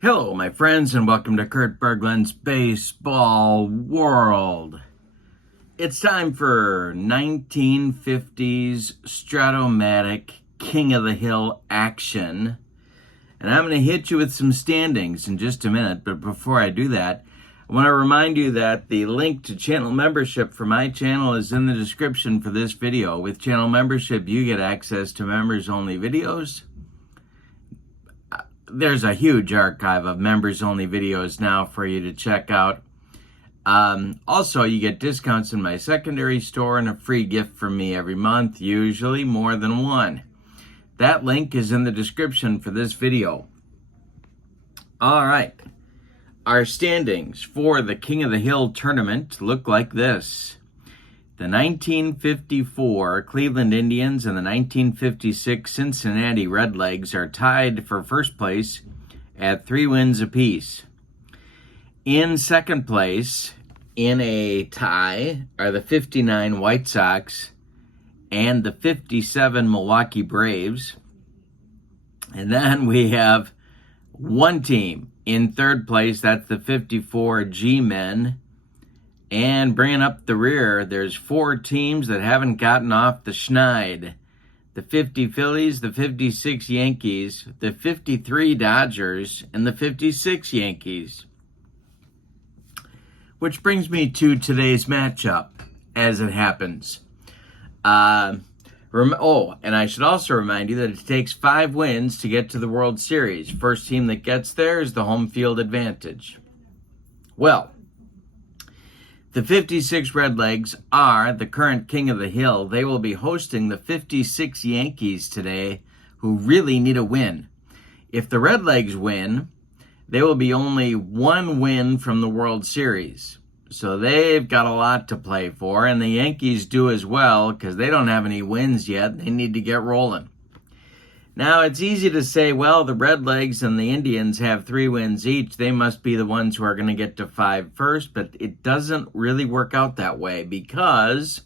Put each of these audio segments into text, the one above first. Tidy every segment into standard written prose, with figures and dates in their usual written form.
Hello, my friends, and welcome to Kurt Berglund's Baseball World. It's time for 1950s Stratomatic King of the Hill action. And I'm going to hit you with some standings in just a minute. But before I do that, I want to remind you that the link to channel membership for my channel is in the description for this video. With channel membership, you get access to members-only videos. There's a huge archive of members-only videos now for you to check out. Also, you get discounts in my secondary store and a free gift from me every month, usually more than one. That link is in the description for this video. All right. Our standings for the King of the Hill tournament look like this. The 1954 Cleveland Indians and the 1956 Cincinnati Redlegs are tied for first place at 3 wins apiece. In second place, in a tie, are the 59 White Sox and the 57 Milwaukee Braves. And then we have one team in third place, that's the 54 G-Men. And bringing up the rear, there's 4 teams that haven't gotten off the schneid. The 50 Phillies, the 56 Yankees, the 53 Dodgers, and the 56 Yankees. Which brings me to today's matchup, as it happens. And I should also remind you that it takes 5 wins to get to the World Series. First team that gets there is the home field advantage. Well, the 56 Redlegs are the current King of the Hill. They will be hosting the 56 Yankees today, who really need a win. If the Redlegs win, they will be only 1 win from the World Series. So they've got a lot to play for, and the Yankees do as well, because they don't have any wins yet. They need to get rolling. Now, it's easy to say, well, the Redlegs and the Indians have 3 wins each. They must be the ones who are going to get to 5 first, but it doesn't really work out that way because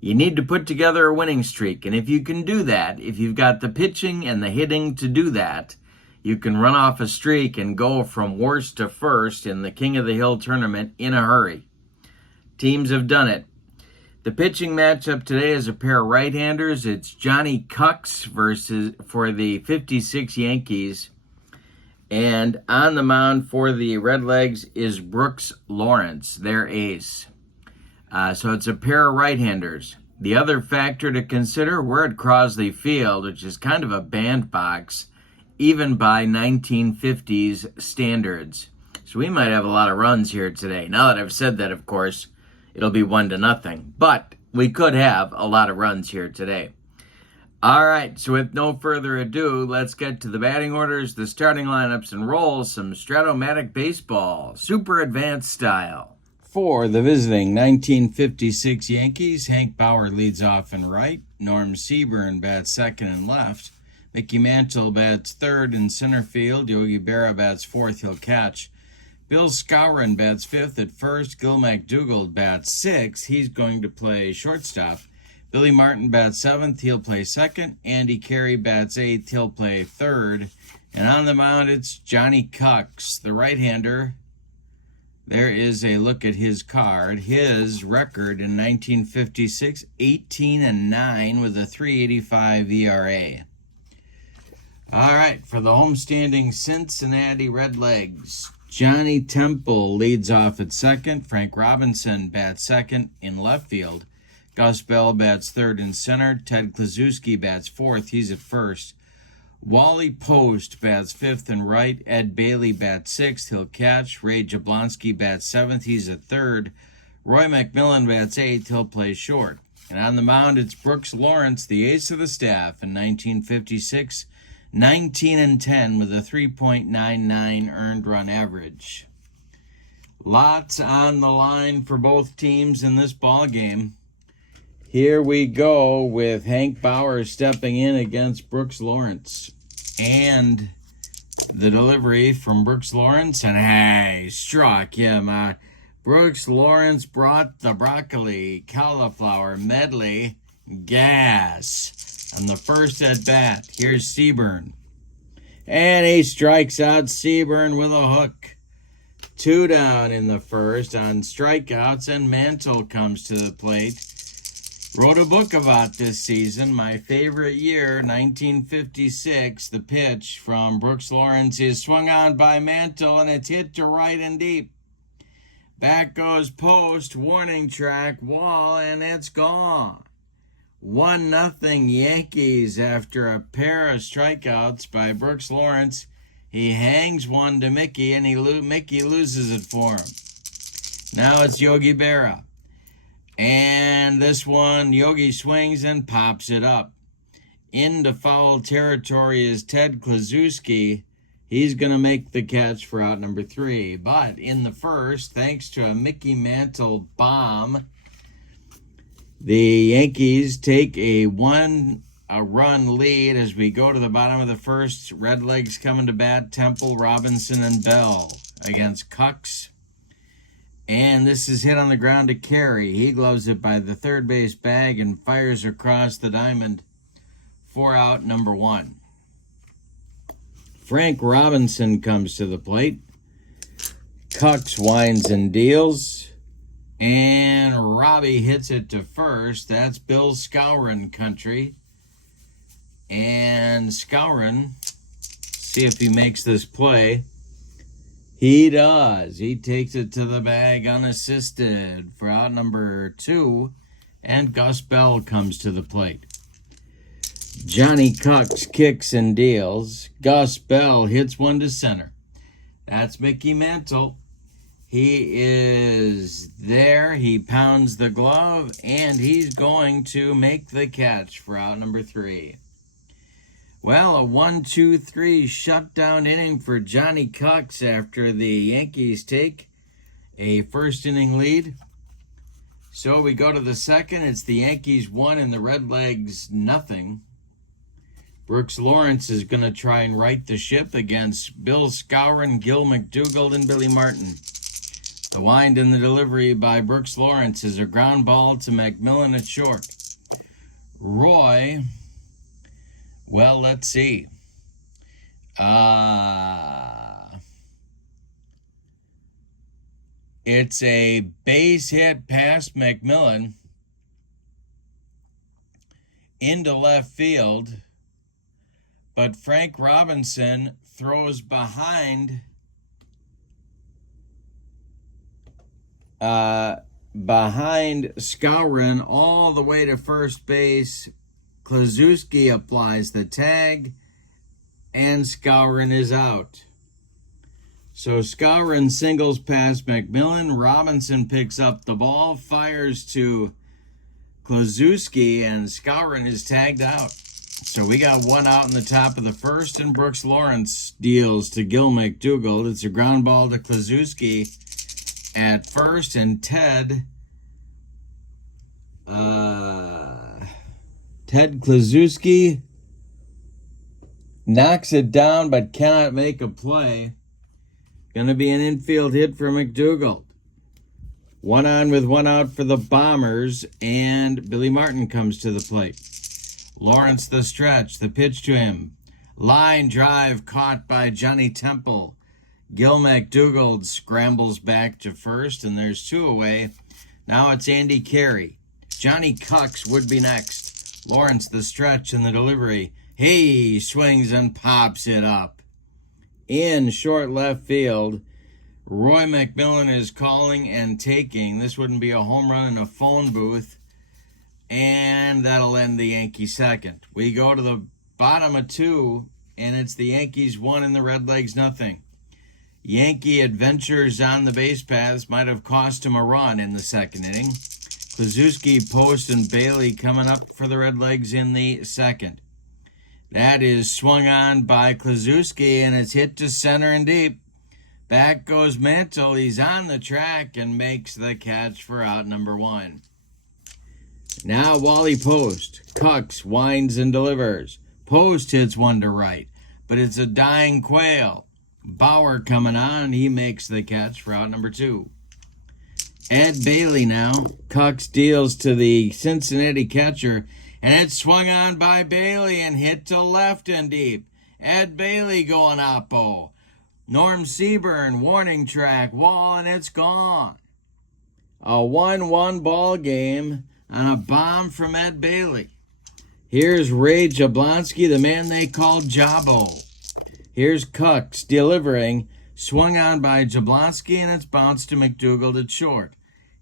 you need to put together a winning streak. And if you can do that, if you've got the pitching and the hitting to do that, you can run off a streak and go from worst to first in the King of the Hill tournament in a hurry. Teams have done it. The pitching matchup today is a pair of right-handers. It's Johnny Cucks for the 56 Yankees. And on the mound for the Redlegs is Brooks Lawrence, their ace. So it's a pair of right-handers. The other factor to consider, we're at Crosley Field, which is kind of a bandbox, even by 1950s standards. So we might have a lot of runs here today. Now that I've said that, of course, it'll be 1-0, but we could have a lot of runs here today. All right, so with no further ado, let's get to the batting orders, the starting lineups, and roll some Stratomatic baseball, super advanced style. For the visiting 1956 Yankees, Hank Bauer leads off in right, Norm Seaburn bats second and left, Mickey Mantle bats third in center field, Yogi Berra bats fourth, he'll catch. Bill Skowron bats fifth at first. Gil McDougald bats sixth. He's going to play shortstop. Billy Martin bats seventh. He'll play second. Andy Carey bats eighth. He'll play third. And on the mound, it's Johnny Cucks, the right-hander. There is a look at his card. His record in 1956, 18-9 with a 3.85 ERA. All right, for the homestanding Cincinnati Redlegs, Johnny Temple leads off at second. Frank Robinson bats second in left field. Gus Bell bats third in center. Ted Kluszewski bats fourth. He's at first. Wally Post bats fifth and right. Ed Bailey bats sixth. He'll catch. Ray Jablonski bats seventh. He's at third. Roy McMillan bats eighth. He'll play short. And on the mound, it's Brooks Lawrence, the ace of the staff in 1956. 19-10 with a 3.99 earned run average. Lots on the line for both teams in this ball game. Here we go with Hank Bauer stepping in against Brooks Lawrence. And the delivery from Brooks Lawrence, and hey, struck him out. Brooks Lawrence brought the broccoli cauliflower medley gas on the first at bat. Here's Seaburn. And he strikes out Seaburn with a hook. 2 down in the first on strikeouts, and Mantle comes to the plate. Wrote a book about this season. My favorite year, 1956. The pitch from Brooks Lawrence is swung on by Mantle, and it's hit to right and deep. Back goes post, warning track, wall, and it's gone. 1-0 Yankees after a pair of strikeouts by Brooks Lawrence. He hangs one to Mickey, and Mickey loses it for him. Now it's Yogi Berra. And this one, Yogi swings and pops it up. Into foul territory is Ted Kluszewski. He's going to make the catch for out number 3. But in the first, thanks to a Mickey Mantle bomb, the Yankees take a run lead as we go to the bottom of the first. Redlegs coming to bat, Temple, Robinson, and Bell against Cucks. And this is hit on the ground to Carey. He gloves it by the third base bag and fires across the diamond for out number 1. Frank Robinson comes to the plate. Cucks winds and deals. And Robbie hits it to first. That's Bill Skowron country. And Skowron, see if he makes this play. He does. He takes it to the bag unassisted for out number 2. And Gus Bell comes to the plate. Johnny Cucks kicks and deals. Gus Bell hits one to center. That's Mickey Mantle. He is there. He pounds the glove, and he's going to make the catch for out number 3. Well, a 1-2-3 shutdown inning for Johnny Cucks after the Yankees take a first inning lead. So we go to the second. It's the Yankees 1 and the Redlegs 0. Brooks Lawrence is going to try and right the ship against Bill Skowron, Gil McDougald, and Billy Martin. The wind and the delivery by Brooks Lawrence is a ground ball to McMillan at short. Roy, well, let's see. It's a base hit past McMillan into left field, but Frank Robinson throws behind Skowron all the way to first base. Kluszewski applies the tag, and Skowron is out. So Skowron singles past McMillan. Robinson picks up the ball, fires to Kluszewski, and Skowron is tagged out. So we got one out in the top of the first, and Brooks Lawrence deals to Gil McDougald. It's a ground ball to Kluszewski at first, and Ted Kluszewski knocks it down but cannot make a play. Going to be an infield hit for McDougald. 1 on with 1 out for the Bombers, and Billy Martin comes to the plate. Lawrence the stretch, the pitch to him. Line drive caught by Johnny Temple. Gil McDougald scrambles back to first, and there's 2 away. Now it's Andy Carey. Johnny Cucks would be next. Lawrence the stretch and the delivery. He swings and pops it up. In short left field, Roy McMillan is calling and taking. This wouldn't be a home run in a phone booth, and that'll end the Yankee second. We go to the bottom of 2, and it's the Yankees 1 and the Redlegs 0. Yankee adventures on the base paths might have cost him a run in the second inning. Kluszewski, Post, and Bailey coming up for the Redlegs in the second. That is swung on by Kluszewski, and it's hit to center and deep. Back goes Mantle. He's on the track and makes the catch for out number 1. Now Wally Post. Cucks winds and delivers. Post hits one to right, but it's a dying Quail. Bauer coming on. He makes the catch for out number 2. Ed Bailey now. Cucks deals to the Cincinnati catcher, and it's swung on by Bailey and hit to left and deep. Ed Bailey going oppo. Norm Seaburn, warning track, wall, and it's gone. A 1-1 ball game on a bomb from Ed Bailey. Here's Ray Jablonski, the man they called Jabo. Here's Kux delivering, swung on by Jablonski, and it's bounced to McDougald at short.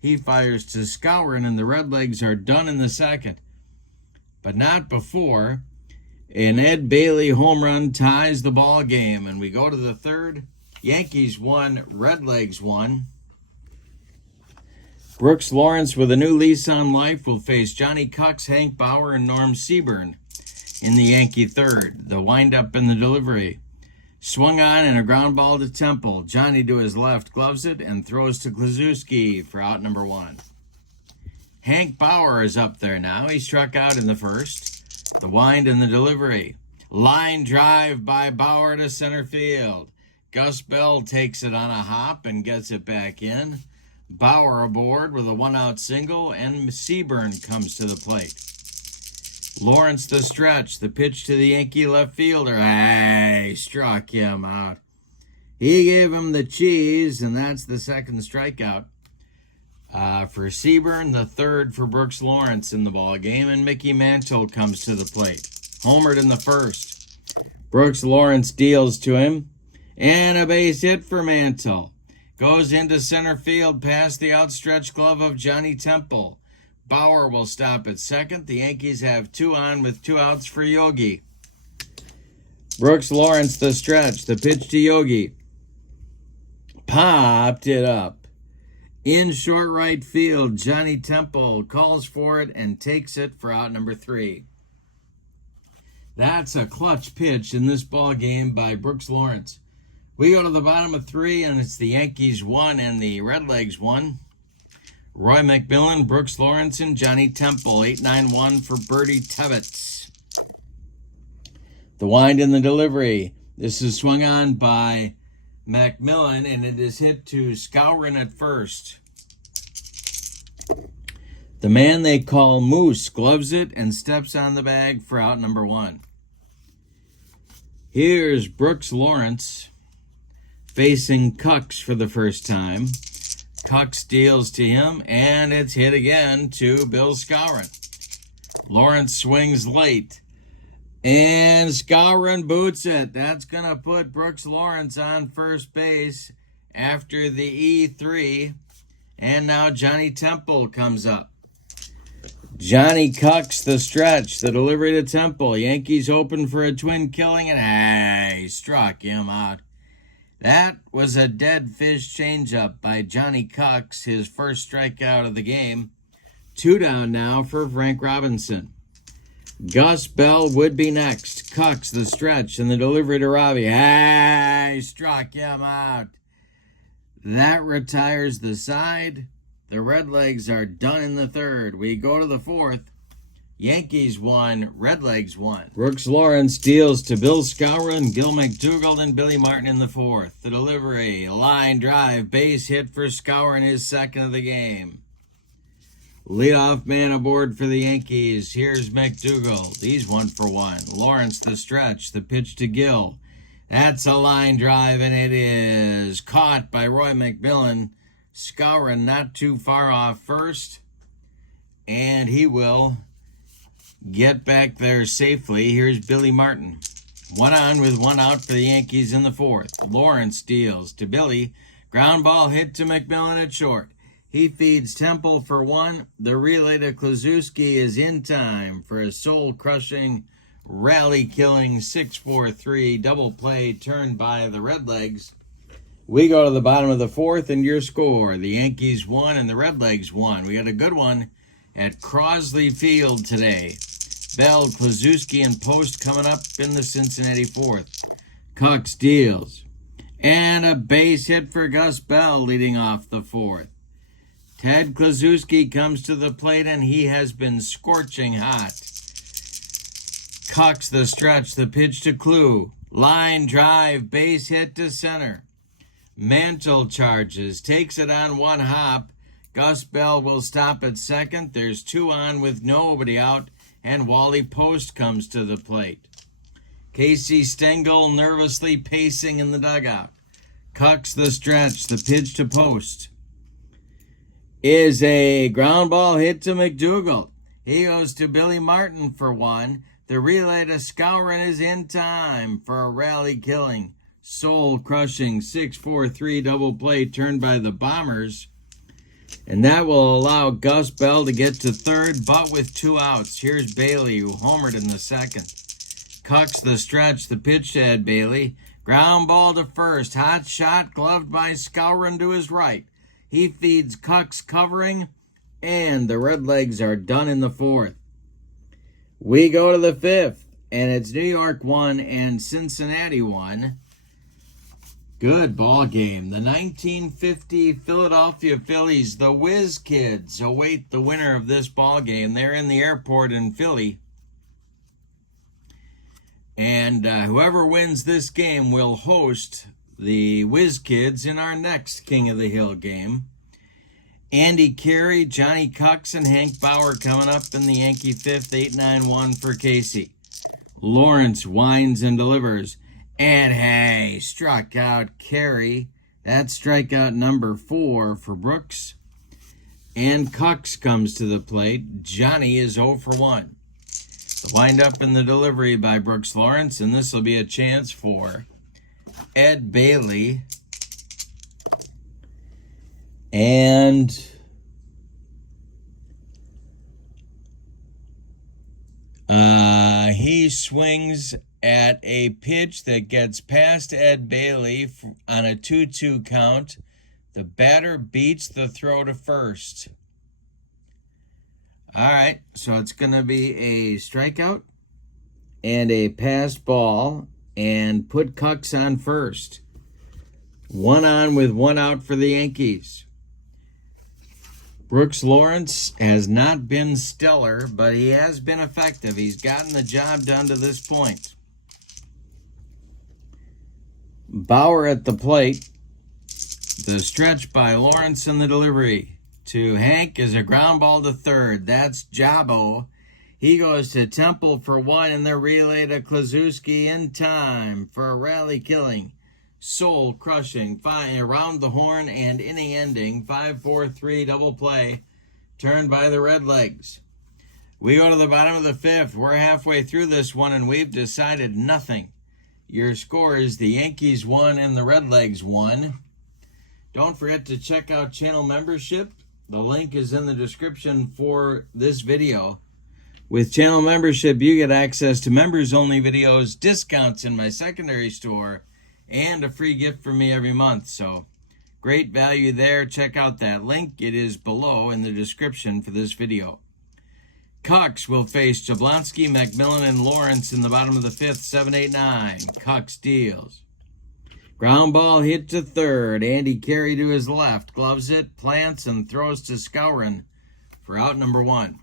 He fires to Skowron, and the Redlegs are done in the second. But not before an Ed Bailey home run ties the ball game, and we go to the third. Yankees 1, Redlegs 1. Brooks Lawrence, with a new lease on life, will face Johnny Kux, Hank Bauer, and Norm Seaburn in the Yankee third. The windup and the delivery. Swung on and a ground ball to Temple. Johnny to his left gloves it and throws to Kluszewski for out number 1. Hank Bauer is up there now. He struck out in the first. The wind and the delivery. Line drive by Bauer to center field. Gus Bell takes it on a hop and gets it back in. Bauer aboard with a 1-out single, and Seaburn comes to the plate. Lawrence the stretch, the pitch to the Yankee left fielder. Hey, struck him out. He gave him the cheese, and that's the second strikeout for Seaburn, the third for Brooks Lawrence in the ball game, and Mickey Mantle comes to the plate. Homered in the first. Brooks Lawrence deals to him, and a base hit for Mantle. Goes into center field past the outstretched glove of Johnny Temple. Bauer will stop at second. The Yankees have 2 on with 2 outs for Yogi. Brooks Lawrence the stretch, the pitch to Yogi. Popped it up. In short right field, Johnny Temple calls for it and takes it for out number 3. That's a clutch pitch in this ball game by Brooks Lawrence. We go to the bottom of 3, and it's the Yankees 1 and the Redlegs 1. Roy McMillan, Brooks Lawrence, and Johnny Temple. 8-9-1 for Bertie Tebbetts. The wind and the delivery. This is swung on by McMillan, and it is hit to Skowron at first. The man they call Moose gloves it and steps on the bag for out number 1. Here's Brooks Lawrence facing Kux for the first time. Kux deals to him, and it's hit again to Bill Skowron. Lawrence swings late, and Skowron boots it. That's going to put Brooks Lawrence on first base after the E3, and now Johnny Temple comes up. Johnny Kux the stretch, the delivery to Temple. Yankees open for a twin killing, and he struck him out. That was a dead fish changeup by Johnny Kux, his first strikeout of the game. 2 down now for Frank Robinson. Gus Bell would be next. Kux the stretch and the delivery to Robbie. He struck him out. That retires the side. The Redlegs are done in the third. We go to the fourth. Yankees 1, Redlegs 1. Brooks Lawrence deals to Bill Skowron, Gil McDougald, and Billy Martin in the fourth. The delivery, line drive, base hit for Skowron, his second of the game. Leadoff man aboard for the Yankees. Here's McDougald. He's 1 for 1. Lawrence the stretch, the pitch to Gil. That's a line drive, and it is caught by Roy McMillan. Skowron not too far off first, and he will get back there safely. Here's Billy Martin. 1 on with 1 out for the Yankees in the fourth. Lawrence deals to Billy. Ground ball hit to McMillan at short. He feeds Temple for 1. The relay to Kluszewski is in time for a soul-crushing, rally-killing 6-4-3 double play turned by the Redlegs. We go to the bottom of the fourth, and your score. The Yankees 1 and the Redlegs 1. We got a good one at Crosley Field today. Bell, Kluszewski, and Post coming up in the Cincinnati fourth. Kux deals. And a base hit for Gus Bell leading off the fourth. Ted Kluszewski comes to the plate, and he has been scorching hot. Kux the stretch, the pitch to Klue. Line drive, base hit to center. Mantle charges, takes it on 1 hop. Gus Bell will stop at second. There's 2 on with nobody out, and Wally Post comes to the plate. Casey Stengel nervously pacing in the dugout. Cucks the stretch. The pitch to post is a ground ball hit to McDougal. He goes to Billy Martin for one. The relay to Skowron is in time for a rally killing, soul-crushing 6-4-3 double play turned by the Bombers. And that will allow Gus Bell to get to third, but with 2 outs. Here's Bailey, who homered in the second. Cucks the stretch. The pitch to Ed Bailey. Ground ball to first. Hot shot, gloved by Skowron to his right. He feeds Cucks covering, and the Redlegs are done in the 4th. We go to the 5th, and it's New York 1 and Cincinnati 1. Good ball game. The 1950 Philadelphia Phillies, the Whiz Kids, await the winner of this ball game. They're in the airport in Philly. And whoever wins this game will host the Whiz Kids in our next King of the Hill game. Andy Carey, Johnny Cucks, and Hank Bauer coming up in the Yankee 5th, 8-9-1 for Casey. Lawrence winds and delivers. And hey, struck out Carey. That's strikeout number 4 for Brooks. And Cucks comes to the plate. Johnny is 0 for 1. The windup in the delivery by Brooks Lawrence, and this will be a chance for Ed Bailey. And he swings at a pitch that gets past Ed Bailey on a 2-2 count. The batter beats the throw to first. All right, so it's going to be a strikeout and a passed ball, and put Cucks on first. 1 on with 1 out for the Yankees. Brooks Lawrence has not been stellar, but he has been effective. He's gotten the job done to this point. Bauer at the plate. The stretch by Lawrence in the delivery to Hank is a ground ball to third. That's Jabo. He goes to Temple for 1, and the relay to Klaczewski in time for a rally killing, soul-crushing, around the horn and inning-ending 5-4-3 double play turned by the Redlegs. We go to the bottom of the 5th. We're halfway through this one, and we've decided nothing. Your score is the Yankees 1 and the Redlegs 1. Don't forget to check out channel membership. The link is in the description for this video. With channel membership, you get access to members-only videos, discounts in my secondary store, and a free gift from me every month. So, great value there. Check out that link. It is below in the description for this video. Cucks will face Jablonski, McMillan, and Lawrence in the bottom of the 5th, 7-8-9. Cucks deals. Ground ball hit to third. Andy Carey to his left. Gloves it, plants, and throws to Skowron for out number 1.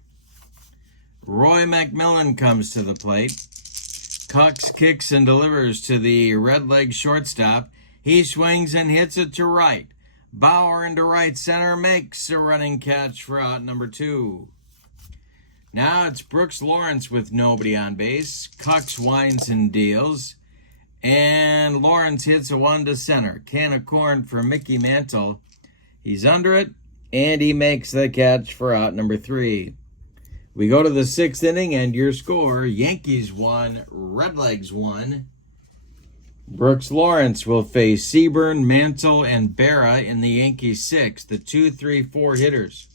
Roy McMillan comes to the plate. Cucks kicks and delivers to the Redleg shortstop. He swings and hits it to right. Bauer into right center makes a running catch for out number 2. Now it's Brooks Lawrence with nobody on base. Cucks winds and deals. And Lawrence hits a 1 to center. Can of corn for Mickey Mantle. He's under it, and he makes the catch for out number 3. We go to the 6th inning, and your score, Yankees 1, Redlegs 1. Brooks Lawrence will face Seaburn, Mantle, and Berra in the Yankees 6th, the 2-3-4 hitters.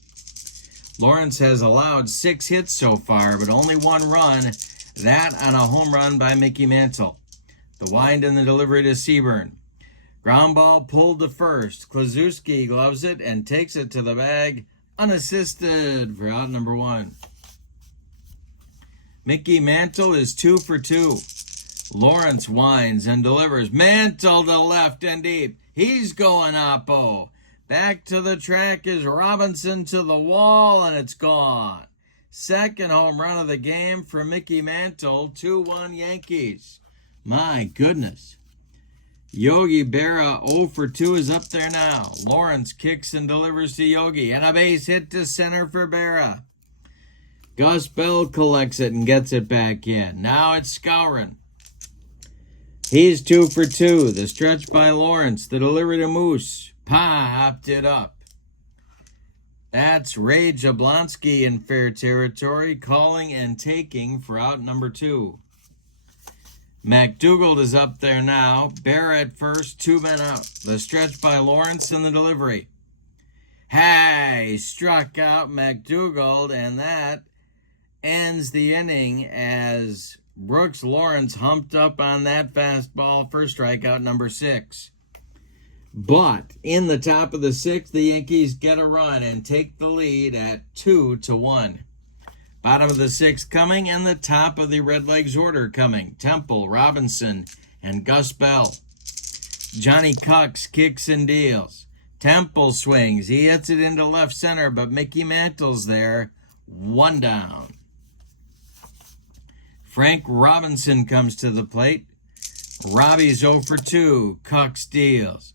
Lawrence has allowed 6 hits so far, but only 1 run, that on a home run by Mickey Mantle. The wind and the delivery to Seaburn. Ground ball pulled to first. Klaczewski gloves it and takes it to the bag unassisted for out number 1. Mickey Mantle is 2 for 2. Lawrence winds and delivers. Mantle to left and deep. He's going oppo. Back to the track is Robinson to the wall, and it's gone. Second home run of the game for Mickey Mantle. 2-1 Yankees. My goodness. Yogi Berra 0 for 2 is up there now. Lawrence kicks and delivers to Yogi, and a base hit to center for Berra. Gus Bell collects it and gets it back in. Now it's Skowron. He's 2 for 2. The stretch by Lawrence. The delivery to Moose. Popped it up. That's Ray Jablonski in fair territory, calling and taking for out number 2. McDougald is up there now. Bear at first, 2 men out. The stretch by Lawrence and the delivery. Hey, struck out McDougald, and that ends the inning as Brooks Lawrence humped up on that fastball for strikeout number 6. But in the top of the 6th, the Yankees get a run and take the lead at 2-1. Bottom of the 6th coming, and the top of the Redlegs order coming. Temple, Robinson, and Gus Bell. Johnny Cucks kicks and deals. Temple swings. He hits it into left center, but Mickey Mantle's there. 1 down. Frank Robinson comes to the plate. Robbie's 0 for 2. Cucks deals.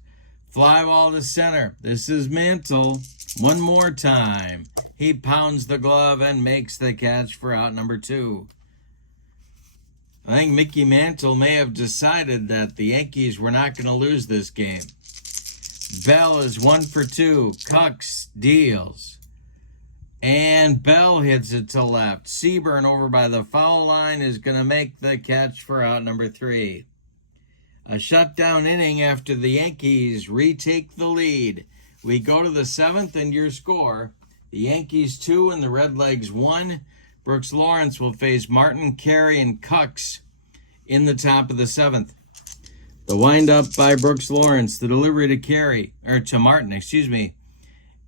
Fly ball to center. This is Mantle. One more time. He pounds the glove and makes the catch for out number 2. I think Mickey Mantle may have decided that the Yankees were not going to lose this game. Bell is 1 for 2. Cucks deals. And Bell hits it to left. Seaburn over by the foul line is going to make the catch for out number 3. A shutdown inning after the Yankees retake the lead. We go to the 7th, and your score, the Yankees 2 and the Redlegs 1. Brooks Lawrence will face Martin, Carey, and Cucks in the top of the 7th. The windup by Brooks Lawrence, the delivery to Carey, or to Martin,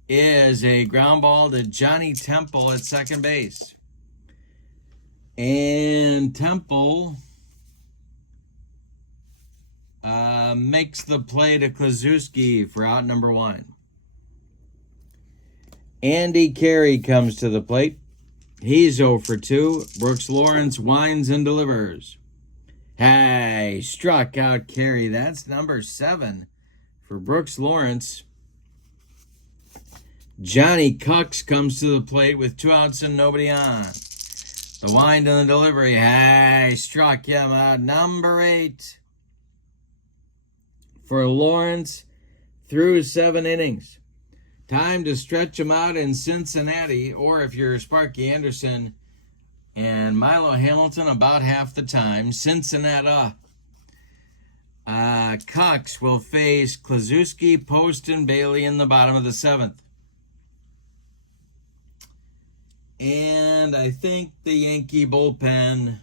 is a ground ball to Johnny Temple at second base. And Temple makes the play to Kluszewski for out number 1. Andy Carey comes to the plate. He's 0 for 2. Brooks Lawrence winds and delivers. Hey, struck out Carey. That's number 7 for Brooks Lawrence. Johnny Cucks comes to the plate with 2 outs and nobody on. The wind and the delivery. Hey, struck him out. Number 8 for Lawrence through 7 innings. Time to stretch him out in Cincinnati, or if you're Sparky Anderson and Milo Hamilton, about half the time. Cincinnati. Cucks will face Kluszewski, Post, and Bailey in the bottom of the 7th. And I think the Yankee bullpen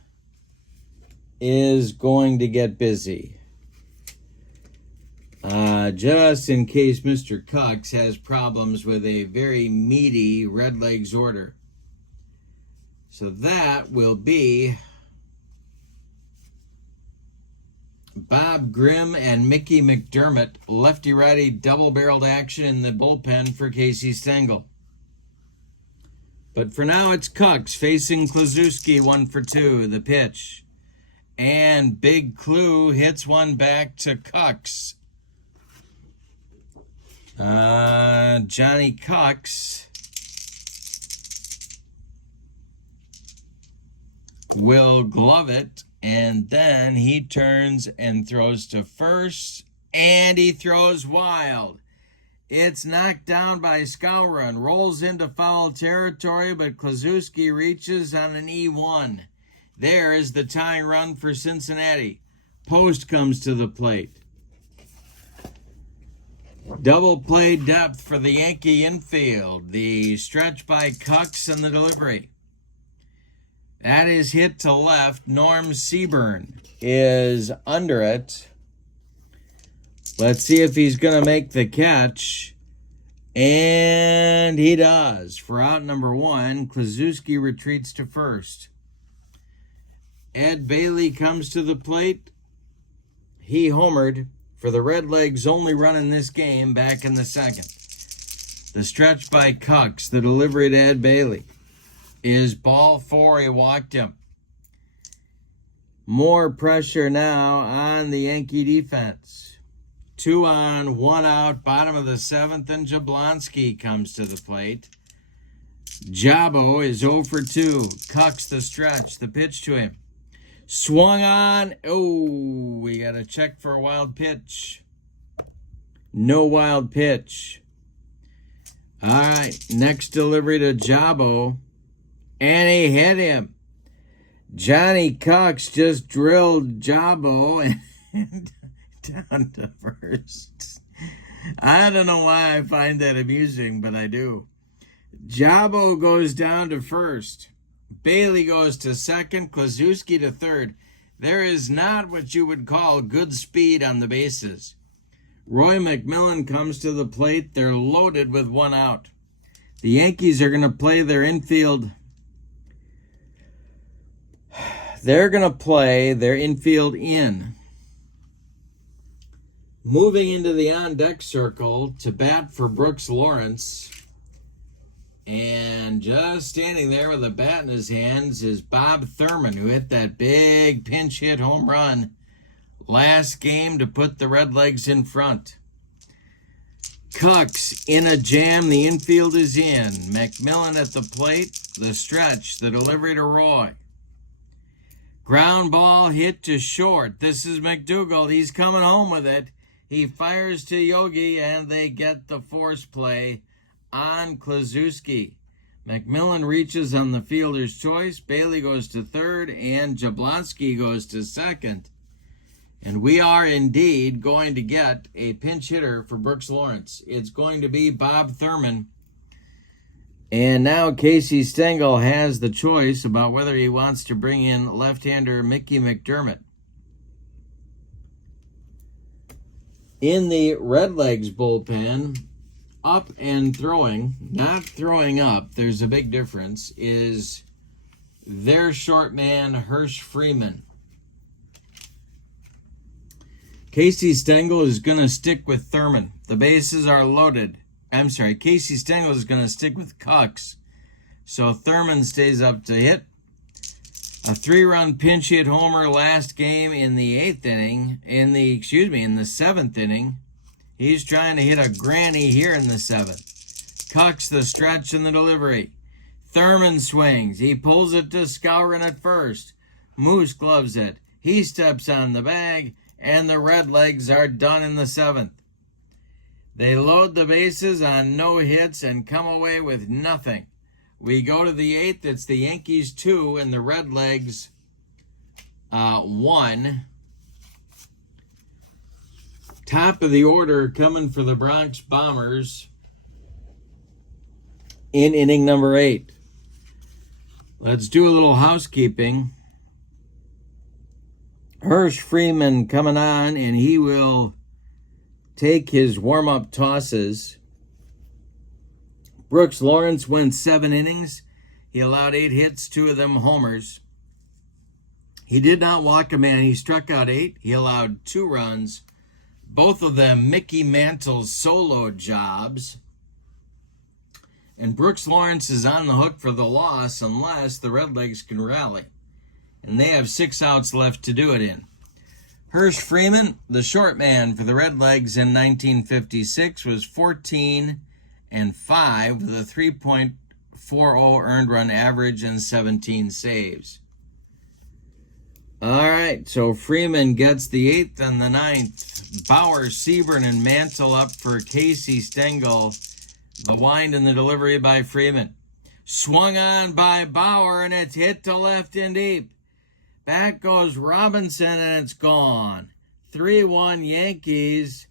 is going to get busy. Just in case Mr. Cucks has problems with a very meaty Redlegs order. So that will be Bob Grimm and Mickey McDermott, lefty-righty double-barreled action in the bullpen for Casey Stengel. But for now, it's Cucks facing Kluszewski, 1 for 2, the pitch. And Big Clue hits one back to Cucks. Johnny Cucks will glove it, and then he turns and throws to first, and he throws wild. It's knocked down by Skowron, rolls into foul territory, but Kluszewski reaches on an E1. There is the tying run for Cincinnati. Post comes to the plate. Double play depth for the Yankee infield. The stretch by Cucks and the delivery. That is hit to left. Norm Seaburn is under it. Let's see if he's going to make the catch. And he does. For out number 1, Kluszewski retreats to first. Ed Bailey comes to the plate. He homered for the Redlegs' only run in this game back in the 2nd. The stretch by Cucks, the delivery to Ed Bailey, is ball 4. He walked him. More pressure now on the Yankee defense. 2 on, 1 out, bottom of the 7th, and Jablonski comes to the plate. Jabo is 0 for 2. Cucks the stretch, the pitch to him. Swung on. Oh, we got to check for a wild pitch. No wild pitch. All right, next delivery to Jabo. And he hit him. Johnny Cox just drilled Jabo and down to first. I don't know why I find that amusing, but I do. Jabo goes down to first. Bailey goes to second. Kluszewski to third. There is not what you would call good speed on the bases. Roy McMillan comes to the plate. They're loaded with one out. The Yankees are going to play their infield. They're going to play their infield in. Moving into the on-deck circle to bat for Brooks Lawrence. And just standing there with a bat in his hands is Bob Thurman, who hit that big pinch hit home run last game to put the Redlegs in front. Cox in a jam. The infield is in. McMillan at the plate. The stretch. The delivery to Roy. Ground ball hit to short. This is McDougald. He's coming home with it. He fires to Yogi, and they get the force play on Kluszewski. McMillan reaches on the fielder's choice. Bailey goes to third, and Jablonski goes to second. And we are indeed going to get a pinch hitter for Brooks Lawrence. It's going to be Bob Thurman. And now Casey Stengel has the choice about whether he wants to bring in left-hander Mickey McDermott. In the Redlegs bullpen, up and throwing, not throwing up, there's a big difference, is their short man, Hirsch Freeman. Casey Stengel is going to stick with Thurman. The bases are loaded. Casey Stengel is going to stick with Cox. So Thurman stays up to hit. A 3-run pinch hit homer last game in the 8th inning. In the 7th inning. He's trying to hit a granny here in the 7th. Cox the stretch and the delivery. Thurman swings. He pulls it to Skowron at first. Moose gloves it. He steps on the bag. And the Redlegs are done in the 7th. They load the bases on no hits and come away with nothing. We go to the 8th. It's the Yankees 2 and the Redlegs 1. Top of the order coming for the Bronx Bombers in inning number 8. Let's do a little housekeeping. Hirsch Freeman coming on, and he will take his warm-up tosses. Brooks Lawrence went 7 innings. He allowed 8 hits, 2 of them homers. He did not walk a man. He struck out 8. He allowed 2 runs, both of them Mickey Mantle's solo jobs. And Brooks Lawrence is on the hook for the loss unless the Redlegs can rally. And they have 6 outs left to do it in. Hirsch Freeman, the short man for the Redlegs in 1956, was 14-5 with a 3.40 earned run average and 17 saves. All right, so Freeman gets the 8th and the 9th. Bauer, Seaborn, and Mantle up for Casey Stengel. The wind and the delivery by Freeman. Swung on by Bauer, and it's hit to left and deep. Back goes Robinson, and it's gone. 3-1 Yankees.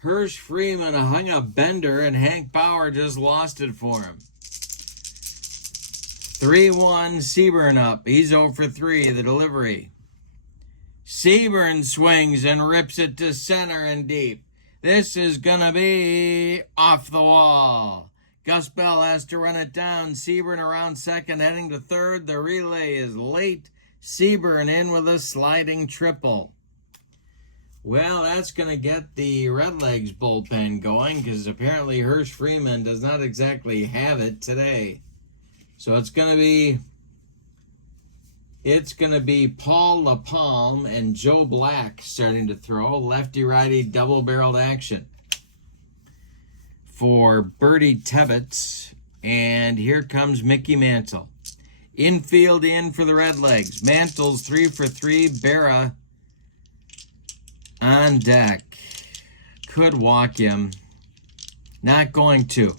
Hirsch Freeman hung a bender, and Hank Bauer just lost it for him. 3-1 Seaborn up. He's 0 for 3, the delivery. Seaborn swings and rips it to center and deep. This is going to be off the wall. Gus Bell has to run it down. Seaborn around second, heading to third. The relay is late. Seaborn in with a sliding triple. Well, that's going to get the Redlegs bullpen going because apparently Hirsch Freeman does not exactly have it today. So it's going to be Paul LaPalme and Joe Black starting to throw. Lefty-righty double-barreled action for Bertie Tebbetts. And here comes Mickey Mantle. Infield in for the Redlegs. Mantle's 3 for 3. Berra on deck. Could walk him. Not going to.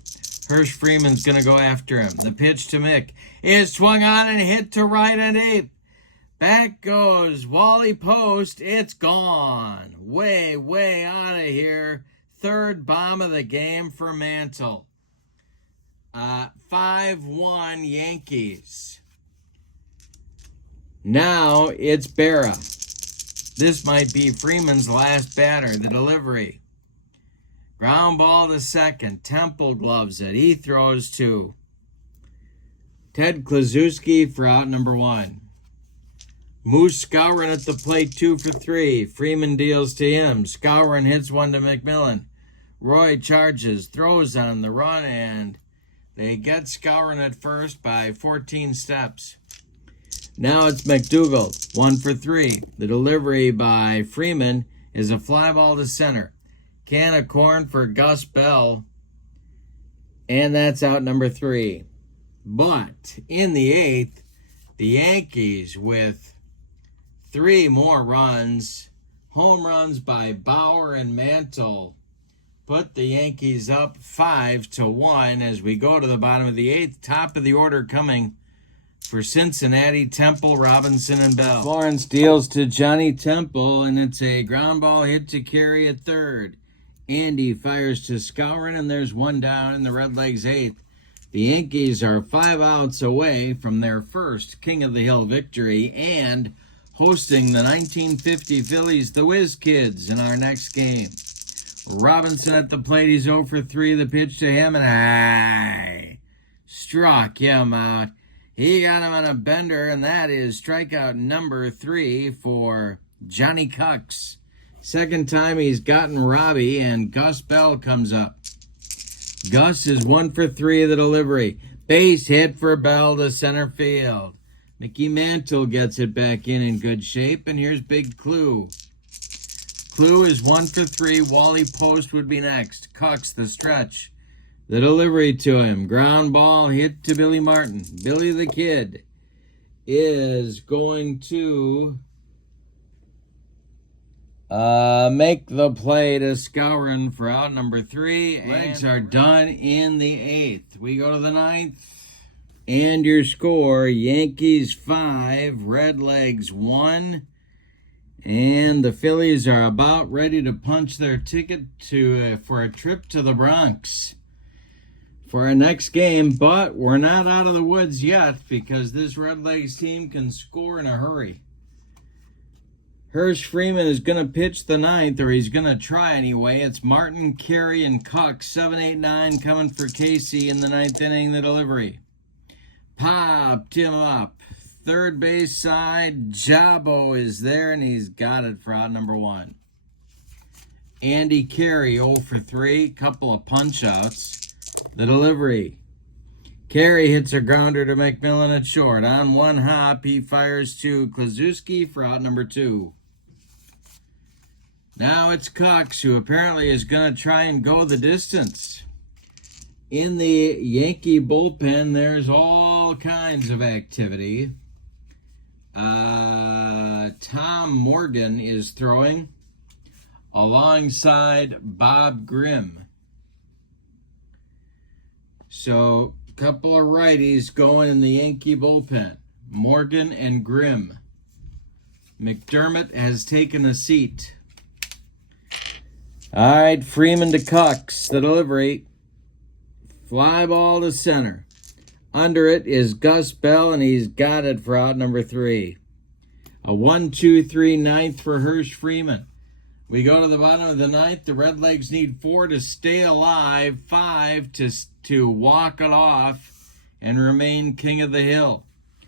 Hirsch Freeman's going to go after him. The pitch to Mick is swung on and hit to right and deep. Back goes Wally Post. It's gone. Way, way out of here. Third bomb of the game for Mantle. 5-1 Yankees. Now it's Berra. This might be Freeman's last batter. The delivery. Ground ball to second. Temple gloves it. He throws to Ted Kluszewski for out number 1. Moose Skowron at the plate, 2 for 3. Freeman deals to him. Skowron hits one to McMillan. Roy charges, throws on the run, and they get Skowron at first by 14 steps. Now it's McDougald, 1 for 3. The delivery by Freeman is a fly ball to center. Can of corn for Gus Bell, and that's out number 3. But in the 8th, the Yankees with 3 more runs, home runs by Bauer and Mantle, put the Yankees up 5-1 as we go to the bottom of the 8th. Top of the order coming for Cincinnati, Temple, Robinson, and Bell. Florence deals to Johnny Temple, and it's a ground ball hit to Carey at third. Andy fires to Skowron, and there's one down in the Redlegs 8th. The Yankees are 5 outs away from their first King of the Hill victory and hosting the 1950 Phillies, the Whiz Kids, in our next game. Robinson at the plate. He's 0 for 3. The pitch to him, and struck him out. He got him on a bender, and that is strikeout number 3 for Johnny Cucks. Second time he's gotten Robbie, and Gus Bell comes up. Gus is 1 for 3 of the delivery. Base hit for Bell to center field. Mickey Mantle gets it back in good shape, and here's Big Clue. Clue is 1 for 3. Wally Post would be next. Cucks the stretch. The delivery to him. Ground ball hit to Billy Martin. Billy the Kid is going to make the play to Skowron for out number 3. Legs are done in the 8th. We go to the 9th. And your score, Yankees 5, Redlegs 1. And the Phillies are about ready to punch their ticket for a trip to the Bronx for our next game. But we're not out of the woods yet because this Redlegs team can score in a hurry. Hirsch Freeman is going to pitch the 9th, or he's going to try anyway. It's Martin, Carey, and Cuck. 7, 8, 9 coming for Casey in the 9th inning, the delivery. Popped him up. Third base side, Jabo is there, and he's got it for out number 1. Andy Carey, 0 for 3. Couple of punch-outs. The delivery. Carey hits a grounder to McMillan at short. On one hop, he fires to Kluszewski for out number 2. Now it's Cox, who apparently is going to try and go the distance. In the Yankee bullpen, there's all kinds of activity. Tom Morgan is throwing alongside Bob Grimm. So, a couple of righties going in the Yankee bullpen. Morgan and Grimm. McDermott has taken a seat. All right, Freeman to Cox. The delivery. Fly ball to center. Under it is Gus Bell, and he's got it for out number 3. A 1-2-3 9th for Hirsch Freeman. We go to the bottom of the 9th. The Redlegs need 4 to stay alive, 5 to walk it off and remain King of the Hill.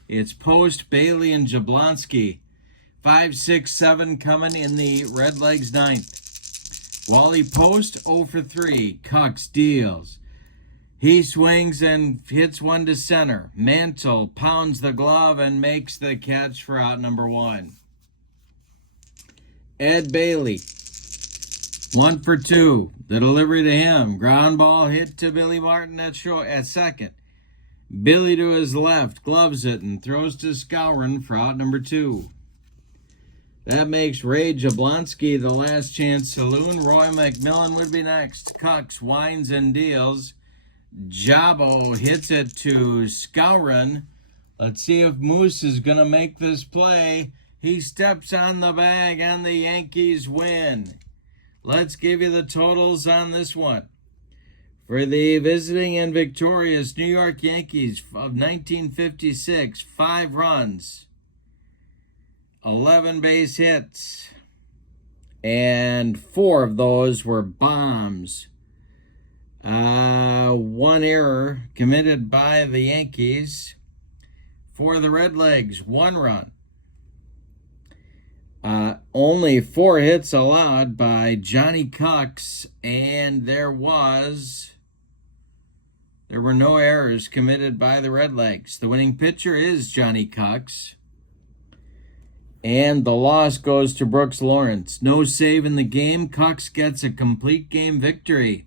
It's Post, Bailey, and Jablonski. 5, 6, 7 coming in the Redlegs 9th. Wally Post, 0 for 3. Cox deals. He swings and hits one to center. Mantle pounds the glove and makes the catch for out number 1. Ed Bailey, 1 for 2. The delivery to him. Ground ball hit to Billy Martin at second. Billy to his left, gloves it, and throws to Skowron for out number 2. That makes Ray Jablonski the last chance saloon. Roy McMillan would be next. Cox winds and deals. Jabo hits it to Skowron. Let's see if Moose is going to make this play. He steps on the bag and the Yankees win. Let's give you the totals on this one. For the visiting and victorious New York Yankees of 1956, 5 runs, 11 base hits, and 4 of those were bombs. 1 error committed by the Yankees. For the Redlegs, 1 run. Only 4 hits allowed by Johnny Cox, and there were no errors committed by the Redlegs. The winning pitcher is Johnny Cox. And the loss goes to Brooks Lawrence. No save in the game. Cox gets a complete game victory.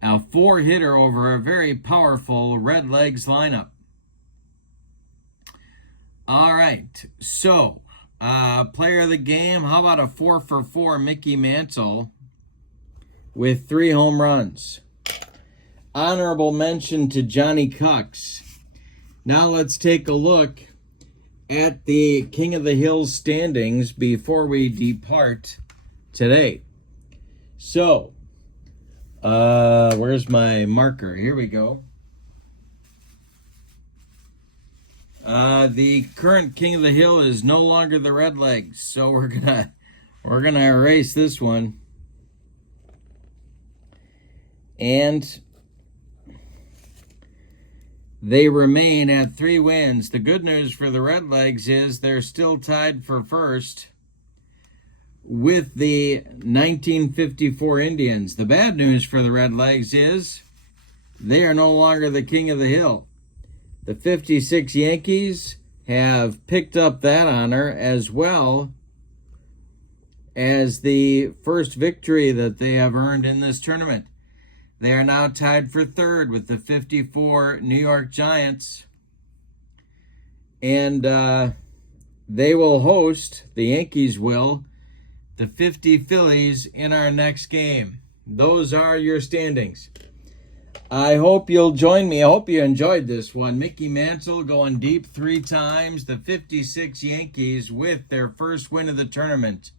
A 4-hitter over a very powerful Redlegs lineup. All right, so player of the game, how about a 4-for-4 Mickey Mantle with 3 home runs? Honorable mention to Johnny Cox. Now let's take a look at the King of the Hill standings before we depart today. So, where's my marker? Here we go. The current King of the Hill is no longer the Redlegs, so we're gonna erase this one. And they remain at 3 wins. The good news for the Redlegs is they're still tied for first with the 1954 Indians. The bad news for the Redlegs is they are no longer the King of the Hill. The 56 Yankees have picked up that honor, as well as the first victory that they have earned in this tournament. They are now tied for 3rd with the 54 New York Giants. And they will host, the Yankees will, the 50 Phillies in our next game. Those are your standings. I hope you'll join me. I hope you enjoyed this one. Mickey Mantle going deep 3 times. The 56 Yankees with their first win of the tournament.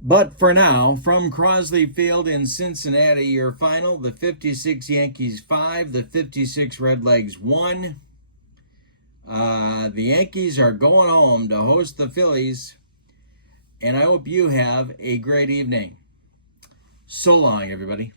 But for now, from Crosley Field in Cincinnati, your final, the 56 Yankees 5, the 56 Redlegs 1. The Yankees are going home to host the Phillies. And I hope you have a great evening. So long, everybody.